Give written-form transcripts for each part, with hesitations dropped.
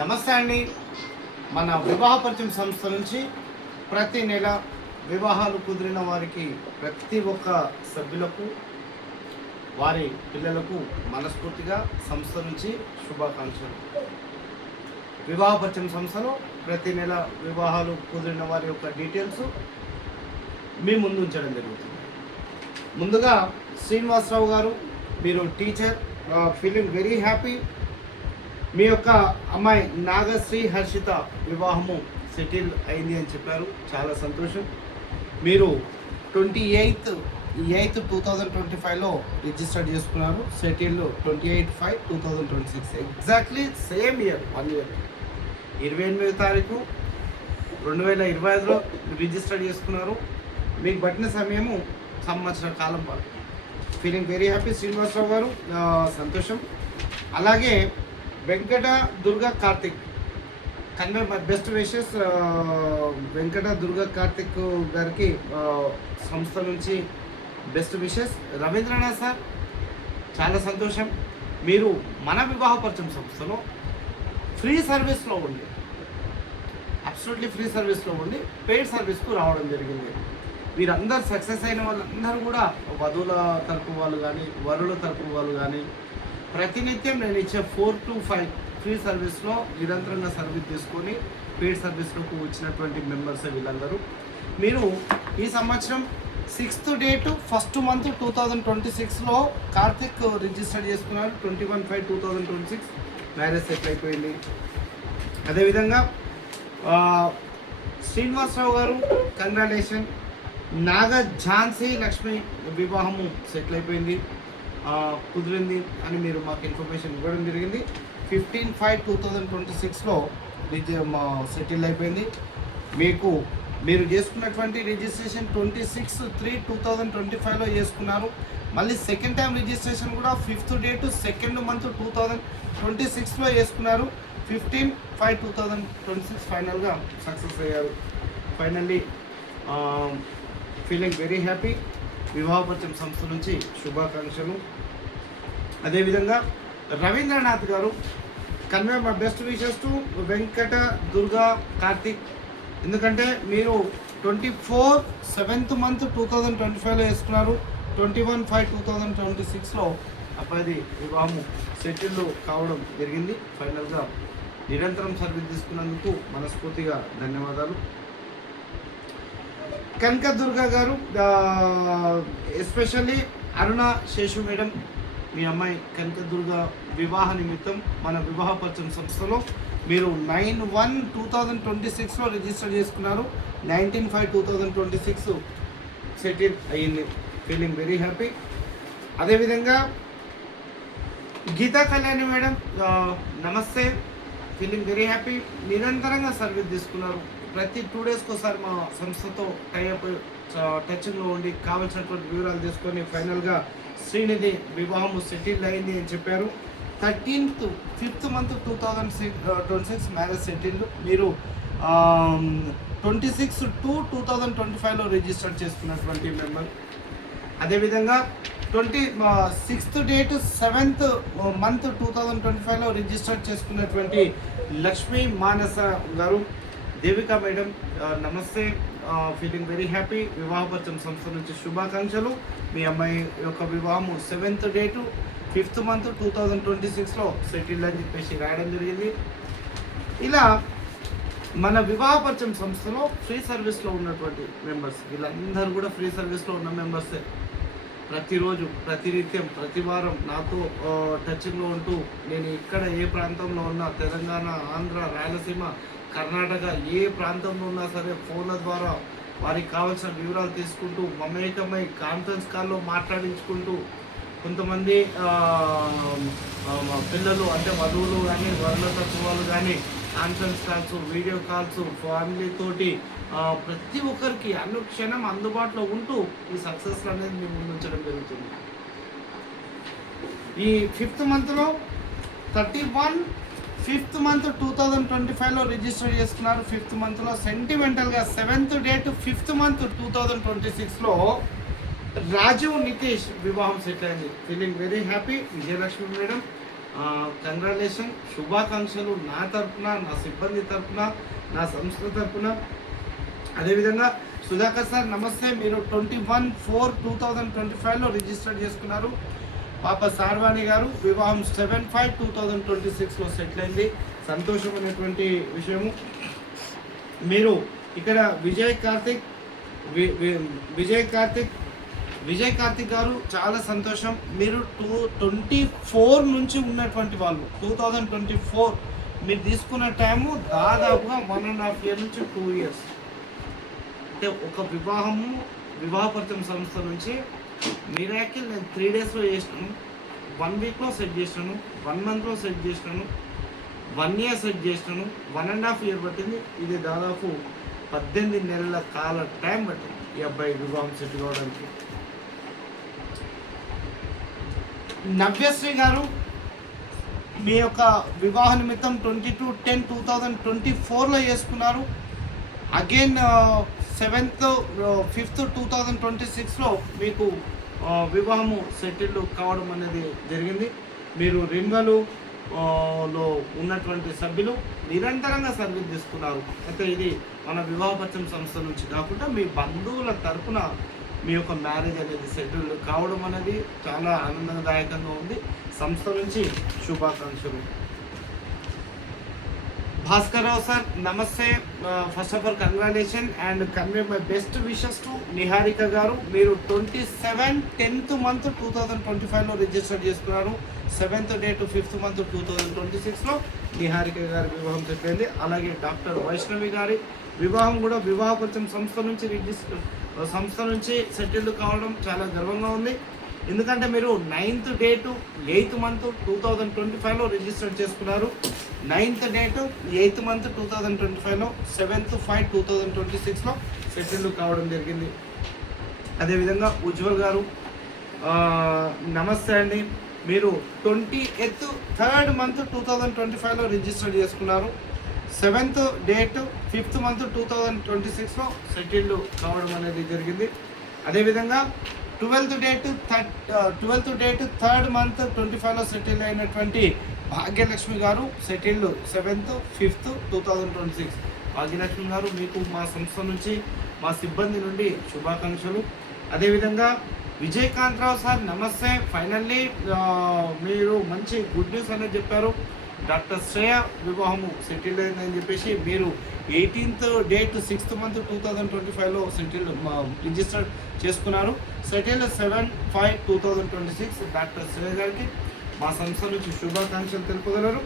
నమస్తే అండి. మన వివాహ పరిచయం సంస్థ నుంచి ప్రతి నెల వివాహాలు కుదిరిన వారికి ప్రతి ఒక్క సభ్యులకు వారి పిల్లలకు మనస్ఫూర్తిగా సంస్థ నుంచి శుభాకాంక్షలు. వివాహ పరిచయం సంస్థలో ప్రతి నెల వివాహాలు కుదిరిన వారి యొక్క డీటెయిల్స్ మీ ముందు ఉంచడం జరుగుతుంది. ముందుగా శ్రీనివాసరావు గారు, మీరు టీచర్, ఫీలింగ్ వెరీ హ్యాపీ. మీ యొక్క అమ్మాయి నాగశ్రీ హర్షిత వివాహము సెటిల్ అయింది అని చెప్పారు, చాలా సంతోషం. మీరు 28th 2025లో రిజిస్టర్ చేసుకున్నారు. Settle 28/5/2026, exactly same year, 1 year. 28వ తారీఖు 2025లో రిజిస్టర్ చేసుకున్నారు. మీకు పట్టిన సమయము సంవత్సర కాలం పాటు. ఫీలింగ్ వెరీ హ్యాపీ శ్రీనివాసరావు గారు, సంతోషం. అలాగే Venkata Durga Karthik, convey my best wishes. Venkata Durga Karthik గారికి సంస్థ నుంచి బెస్ట్ విషెస్. రవీంద్రనాథ్ సార్, చాలా సంతోషం. మీరు మన వివాహ పరిచయం సంస్థలో ఫ్రీ సర్వీస్లో ఉండి, అబ్సల్యూట్లీ ఫ్రీ సర్వీస్లో ఉండి పెయిడ్ సర్వీస్కు రావడం జరిగింది. వీరందరూ సక్సెస్ అయిన వాళ్ళందరూ కూడా వధువుల తరపు వాళ్ళు కానీ వరుల తరపు వాళ్ళు కానీ ప్రతినిత్యం నేను ఇచ్చే 4 to 5 ఫ్రీ సర్వీస్లో నిరంతరంగా సర్వీస్ తీసుకొని పెయిడ్ సర్వీస్లోకి వచ్చినటువంటి మెంబర్స్ వీళ్ళందరూ. మీరు ఈ సంవత్సరం 6th date 1st month 2026లో కార్తిక్ రిజిస్టర్ చేసుకున్నారు. 21/5/2026 మ్యారేజ్ సెటిల్ అయిపోయింది. అదేవిధంగా శ్రీనివాసరావు గారు, కంగ్రాచులేషన్. నాగ ఝాన్సీ లక్ష్మి వివాహము సెటిల్ అయిపోయింది, కుదిరింది అని మీరు మాకు ఇన్ఫర్మేషన్ ఇవ్వడం జరిగింది. 15/5/2026లో సెటిల్ అయిపోయింది. మీరు చేసుకున్నటువంటి రిజిస్ట్రేషన్ 26/3/2025లో చేసుకున్నారు. మళ్ళీ సెకండ్ టైం రిజిస్ట్రేషన్ కూడా 5th date 2nd month 2026లో చేసుకున్నారు. 15/5/2026 ఫైనల్గా సక్సెస్ అయ్యారు. Finally feeling very happy. వివాహ పరిచయం సంస్థ నుంచి శుభాకాంక్షలు. అదేవిధంగా రవీంద్రనాథ్ గారు, convey my best wishes to Venkata Durga Karthik. ఎందుకంటే మీరు 24/7th month 2025లో వేసుకున్నారు. 21/5/2026లో అబ్బాయిది వివాహము సెటిల్ కావడం జరిగింది. ఫైనల్గా నిరంతరం సర్వీస్ తీసుకున్నందుకు మనస్ఫూర్తిగా ధన్యవాదాలు. కనక దుర్గా గారు, ఎస్పెషల్లీ అరుణ శేషు మేడం, మీ అమ్మాయి కనక దుర్గా వివాహ నిమిత్తం మన వివాహ పరిచయం సంస్థలో మీరు 9/1/2026లో రిజిస్టర్ చేసుకున్నారు. 19/5/2026 సెటిల్ అయ్యింది. Feeling very happy. అదేవిధంగా గీతా కళ్యాణి మేడం, నమస్తే. Feeling very happy. నిరంతరంగా సర్వీస్ తీసుకున్నారు. ప్రతి 2 days ఒకసారి మా సంస్థతో టైఅప్ టచ్లో ఉండి కావాల్సినటువంటి వివరాలు తీసుకొని ఫైనల్గా శ్రీనిధి వివాహము సెటిల్ అయింది అని చెప్పారు. 5th month 2026 marriage settle. మీరు 26/2/2025లో రిజిస్టర్ చేసుకున్నటువంటి మెంబర్. అదేవిధంగా 6th date 7th month 2025లో register చేసుకున్నటువంటి లక్ష్మీ మానస గారు. దేవిక మేడం, నమస్తే. Feeling very happy. వివాహ పరిచయం సంస్థ నుంచి శుభాకాంక్షలు. మీ అమ్మాయి యొక్క వివాహము 7th date 5th month 2026లో settle అని చెప్పేసి రాయడం జరిగింది. ఇలా మన వివాహ పరిచయం సంస్థలో ఫ్రీ సర్వీస్లో ఉన్నటువంటి మెంబర్స్ వీళ్ళందరూ కూడా ఫ్రీ సర్వీస్లో ఉన్న మెంబర్సే. ప్రతిరోజు, ప్రతినిత్యం, ప్రతి వారం నాతో టచ్లో ఉంటూ నేను ఇక్కడ ఏ ప్రాంతంలో ఉన్నా, తెలంగాణ, ఆంధ్ర, రాయలసీమ, కర్ణాటక ఏ ప్రాంతంలో ఉన్నా సరే ఫోన్ల ద్వారా వారికి కావాల్సిన వివరాలు తీసుకుంటూ మమేకమై కాన్ఫరెన్స్ కాల్లో మాట్లాడించుకుంటూ, కొంతమంది పిల్లలు అంటే వధువులు కానీ వరుల తత్వాలు కానీ కాన్ఫరెన్స్ కాల్స్, వీడియో కాల్స్, ఫ్యామిలీతోటి ప్రతి ఒక్కరికి అనుక్షణం అందుబాటులో ఉంటూ ఈ సక్సెస్ అనేది మేము ముందుంచడం జరుగుతుంది. ఈ 5th monthలో 5th month 2025లో రిజిస్టర్ చేసుకున్నారు. 5th monthలో సెంటిమెంటల్గా 7th date 5th month 2026లో Rajiv Nitesh వివాహం సెట్ అయింది. Feeling very happy. Vijayalakshmi madam, congratulation, శుభాకాంక్షలు నా తరపున, నా సిబ్బంది తరపున, నా సంస్థ తరపున. అదేవిధంగా సుధాకర్ సార్ నమస్తే, మీరు 21/4/2025లో రిజిస్టర్ చేసుకున్నారు. పాప సార్వాణి గారు వివాహం 7/5/2026లో సెటిల్ అయింది. సంతోషమైనటువంటి విషయము. మీరు ఇక్కడ విజయ్ కార్తిక్ గారు చాలా సంతోషం. మీరు 2024 నుంచి ఉన్నటువంటి వాళ్ళు 2024 మీరు తీసుకున్న టైము దాదాపుగా 1.5 year నుంచి 2 years. అంటే ఒక వివాహపరిచయం సంస్థ నుంచి మిరాకిల్ నేను 3 daysలో చేసినాను, 1 weekలో సెట్ చేసినాను, 1 monthలో సెట్ చేసినాను, 1 year సెట్ చేసినాను, 1.5 year పట్టింది. ఇది దాదాపు 18 నెలల కాల టైం పట్టింది ఈ అబ్బాయి వివాహం సెట్ కావడానికి. నవ్యశ్రీ గారు మీ యొక్క వివాహ నిమిత్తం 22/10/2024లో చేసుకున్నారు. అగైన్ 7/5/2026లో మీకు వివాహము సెటిల్ కావడం అనేది జరిగింది. మీరు రింగలు లో ఉన్నటువంటి సభ్యులు నిరంతరంగా సర్వీస్ తీసుకున్నారు. అయితే ఇది మన వివాహపరిచయం సంస్థ నుంచి కాకుండా మీ బంధువుల తరపున మీ యొక్క మ్యారేజ్ అనేది సెటిల్ కావడం అనేది చాలా ఆనందదాయకంగా ఉంది. సంస్థ నుంచి శుభాకాంక్షలు. భాస్కర్ రావు సార్ నమస్తే, first of all congratulation and convey my best wishes to Niharika గారు. మీరు 27/10/2025లో రిజిస్టర్ చేసుకున్నారు. 7th date 5th month 2026లో Niharika గారి వివాహం చెప్పింది. అలాగే డాక్టర్ వైష్ణవి గారి వివాహం కూడా వివాహపరిచయం సంస్థ నుంచి సెటిల్ కావడం చాలా గర్వంగా ఉంది. ఎందుకంటే మీరు 9th date 8th month 2025లో register చేసుకున్నారు. 9th date 8th month 2025లో 7/5/2026లో సెటిల్ కావడం జరిగింది. అదేవిధంగా ఉజ్వల్ గారు నమస్తే అండి, మీరు 20th 3rd month 2025లో రిజిస్టర్ చేసుకున్నారు. 7th date 5th month 2026లో settle కావడం అనేది జరిగింది. అదేవిధంగా 12th date 3rd month 25లో settle అయినటువంటి భాగ్యలక్ష్మి గారు సెటిల్ 7/5/2026. భాగ్యలక్ష్మి గారు మీకు మా సంస్థ నుంచి మా సిబ్బంది నుండి శుభాకాంక్షలు. అదేవిధంగా విజయకాంతరావు సార్ నమస్తే, ఫైనల్లీ మీరు మంచి గుడ్ న్యూస్ అనేది చెప్పారు. డాక్టర్ శ్రేయ వివాహము సెటిల్ అయిందని చెప్పేసి మీరు 18th date 6th month 2025లో సెటిల్ రిజిస్టర్ చేసుకున్నారు. సెటిల్ 7/5/2026. డాక్టర్ శ్రేయ గారికి మా సంస్థ నుంచి శుభాకాంక్షలు తెలుపగలరు.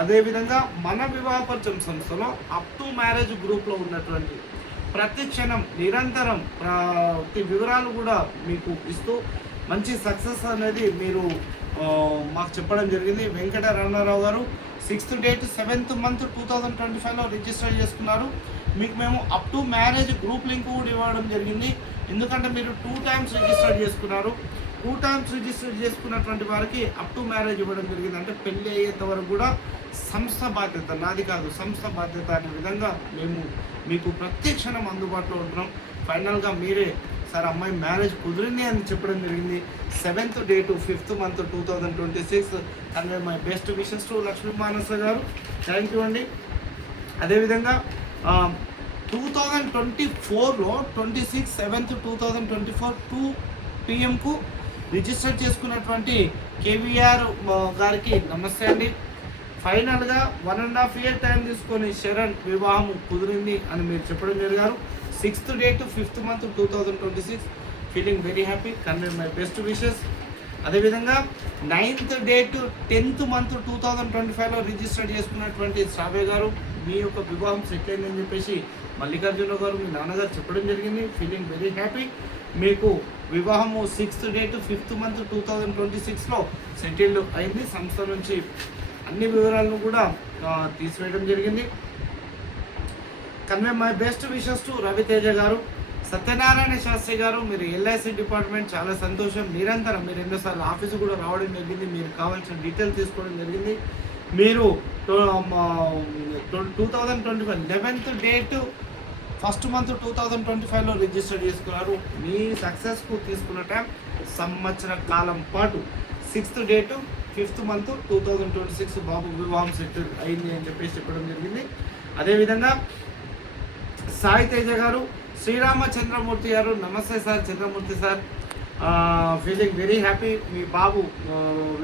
అదేవిధంగా మన వివాహపరిచయం సంస్థలో అప్ టు మ్యారేజ్ గ్రూప్లో ఉన్నటువంటి ప్రతి క్షణం నిరంతరం ప్రతి వివరాలు కూడా మీకు ఇస్తూ మంచి సక్సెస్ అనేది మీరు మాకు చెప్పడం జరిగింది. వెంకట రామారావు గారు 6th date 7th month 2025లో register చేసుకున్నారు. మీకు మేము up to marriage group link కూడా ఇవ్వడం జరిగింది. ఎందుకంటే మీరు 2 times రిజిస్టర్ చేసుకున్నారు. 2 times రిజిస్టర్ చేసుకున్నటువంటి వారికి అప్ టు మ్యారేజ్ ఇవ్వడం జరిగింది. అంటే పెళ్ళి అయ్యేంత వరకు కూడా సంస్థ బాధ్యత, నాది కాదు సంస్థ బాధ్యత అనే విధంగా మేము మీకు ప్రతి క్షణం అందుబాటులో ఉంటున్నాం. ఫైనల్గా మీరే సార్ అమ్మాయి మ్యారేజ్ కుదిరింది అని చెప్పడం జరిగింది. 7th date 5th month 2026. And my best wishes to Lakshmi Manasa గారు. థ్యాంక్ యూ అండి. అదేవిధంగా 2024లో 26/7/2024 2 PM రిజిస్టర్ చేసుకున్నటువంటి కేవీఆర్ గారికి నమస్తే అండి. ఫైనల్గా 1.5 year టైం తీసుకొని శరణ్ వివాహం కుదిరింది అని మీరు చెప్పడం జరిగారు. 6th date 5th month 2026. Feeling very happy, convey my best wishes. అదేవిధంగా 9th date 10th month 2025లో register చేసుకున్నటువంటి శ్రావ్య గారు మీ యొక్క వివాహం సెట్ అయిందని చెప్పేసి మల్లికార్జున గారు మీ నాన్నగారు చెప్పడం జరిగింది. Feeling very happy. మీకు వివాహము 6th date 5th month 2026లో settle అయింది. సంస్థ నుంచి అన్ని వివరాలను కూడా తీసివేయడం జరిగింది. Convey my best wishes to Raviteja garu. Satyanarayana Sastry గారు మీరు ఎల్ఐసి డిపార్ట్మెంట్, చాలా సంతోషం. నిరంతరం మీరు ఎన్నోసార్లు ఆఫీసు కూడా రావడం జరిగింది, మీరు కావాల్సిన డీటెయిల్ తీసుకోవడం జరిగింది. మీరు 2025 11th date 1st month 2025లో register చేసుకున్నారు. మీ సక్సెస్కు తీసుకున్న టైం సంవత్సర కాలం పాటు 6th date 5th month 2026 బాబు వివాహం సెటిల్ అయింది అని చెప్పేసి చెప్పడం జరిగింది. అదేవిధంగా సాయి తేజ గారు, శ్రీరామచంద్రమూర్తి గారు, నమస్తే sir Chandramurthy sir, feeling very happy. మీ బాబు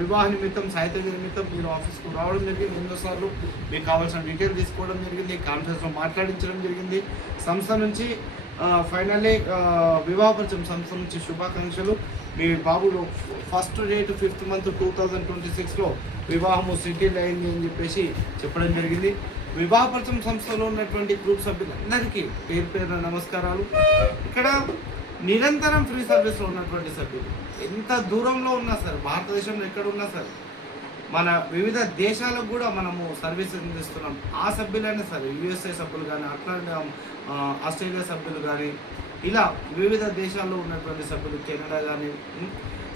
వివాహ నిమిత్తం సాయి తేజ నిమిత్తం మీరు ఆఫీస్కు రావడం జరిగింది. ఎన్నోసార్లు మీకు కావాల్సిన డీటెయిల్ తీసుకోవడం జరిగింది, కాన్ఫరెన్స్లో మాట్లాడించడం జరిగింది. సంస్థ నుంచి ఫైనల్లీ వివాహ పరిచయం సంస్థ నుంచి శుభాకాంక్షలు. మీ బాబులో ఫస్ట్ డేట్ 5th month 2026లో వివాహము సెటిల్ అయింది అని చెప్పేసి చెప్పడం జరిగింది. వివాహ పరిచయం సంస్థలో ఉన్నటువంటి గ్రూప్ సభ్యులందరికీ పేరు పేరున నమస్కారాలు. ఇక్కడ నిరంతరం ఫ్రీ సర్వీస్లో ఉన్నటువంటి సభ్యులు ఎంత దూరంలో ఉన్నా సార్, భారతదేశంలో ఎక్కడ ఉన్నా సార్, మన వివిధ దేశాలకు కూడా మనము సర్వీస్ అందిస్తున్నాం. ఆ సభ్యులైనా సరే, యుఎస్ఏ సభ్యులు కానీ, అట్లాంటి ఆస్ట్రేలియా సభ్యులు కానీ, ఇలా వివిధ దేశాల్లో ఉన్నటువంటి సభ్యులు, కెనడా కానీ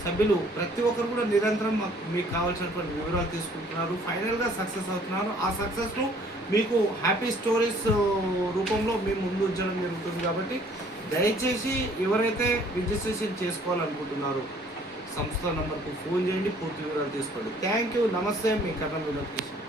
సభ్యులు ప్రతి ఒక్కరు కూడా నిరంతరం మీకు కావాల్సినటువంటి వివరాలు తీసుకుంటున్నారు. ఫైనల్గా సక్సెస్ అవుతున్నారు. ఆ సక్సెస్ను మీకు హ్యాపీ స్టోరీస్ రూపంలో మేము ముందు ఉంచడం జరుగుతుంది. కాబట్టి దయచేసి ఎవరైతే రిజిస్ట్రేషన్ చేసుకోవాలనుకుంటున్నారో సంస్థ నంబర్కు ఫోన్ చేయండి, పూర్తి వివరాలు తీసుకోండి. Thank you. నమస్తే, మీ కర్ణం వినోద్ కిషన్.